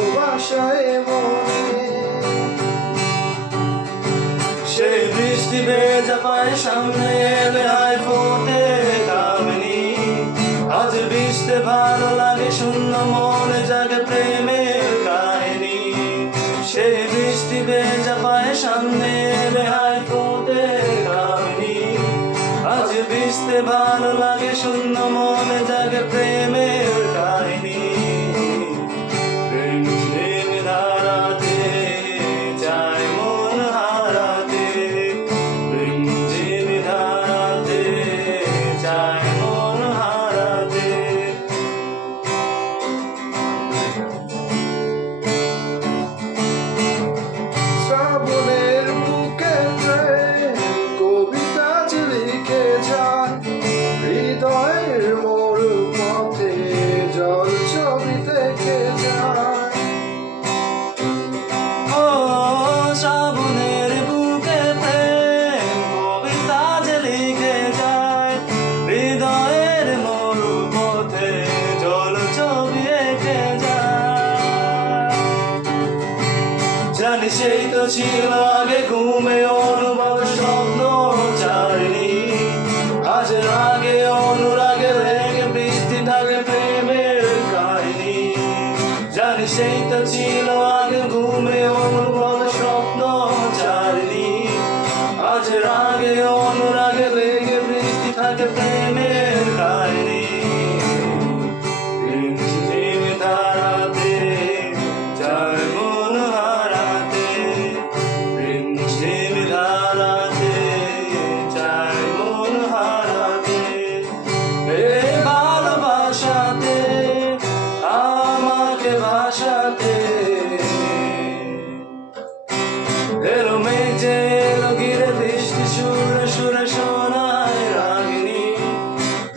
ভালোবাসায় মনে। সেই বৃষ্টি ভেজা পায় সামনে এলে হায় ফোটে কামিনী। আজ বৃষ্টি ভালো লাগে শূন্য মনে জাগে প্রেমের কাহিনী। সেই বৃষ্টি ভেজা পায় সামনে এলে হায় ফোটে কামিনী। আজ বৃষ্টি ভালো লাগে শূন্য মনে জাগে প্রেমের কাহিনী। শ্রাবণের বুকে প্রেম কবিতা যে লিখে যায়, হৃদয়ের মরু পথে জল ছবি থেকে যায়। ও শ্রাবণের বুকে প্রেম কবিতা যে লিখে যায়, হৃদয়ের মরু পথে জল ছবি এঁকে যায়। জানি সেই তো ছিল আগে ঘুমে অনুভব স্বপ্ন চারিণী। আজ রাগে অনুরাগে লেগে বৃষ্টি থাকে প্রেমের কাহিনী। জানি সেই তো ছিল আগে ঘুমে অনুভব স্বপ্ন চারিণী। আজ রাগে অনুরাগে লেগে বৃষ্টি থাকে প্রেমের কাহিনী। রিমঝিম ধারাতে যায় মন হারাতে, রিমঝিম ধারাতে যায় মন হারাতে। এই ভালোবাসাতে আমাকে ভাসাতে এলো মেঘে এলো ঘিরে বৃষ্টি সুরে সুরে শোনায় রাগিনী।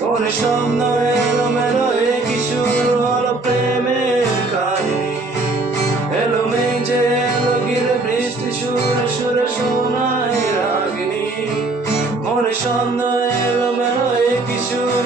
মনে স্বপ্ন এলো মেলো একই সুর হলো প্রেমের কাহিনী। এলো মেঘে এলো ঘিরে বৃষ্টি সুরে সুরে শোনায় রাগিনী। মনে স্বপ্ন এলো মেলো একই সুর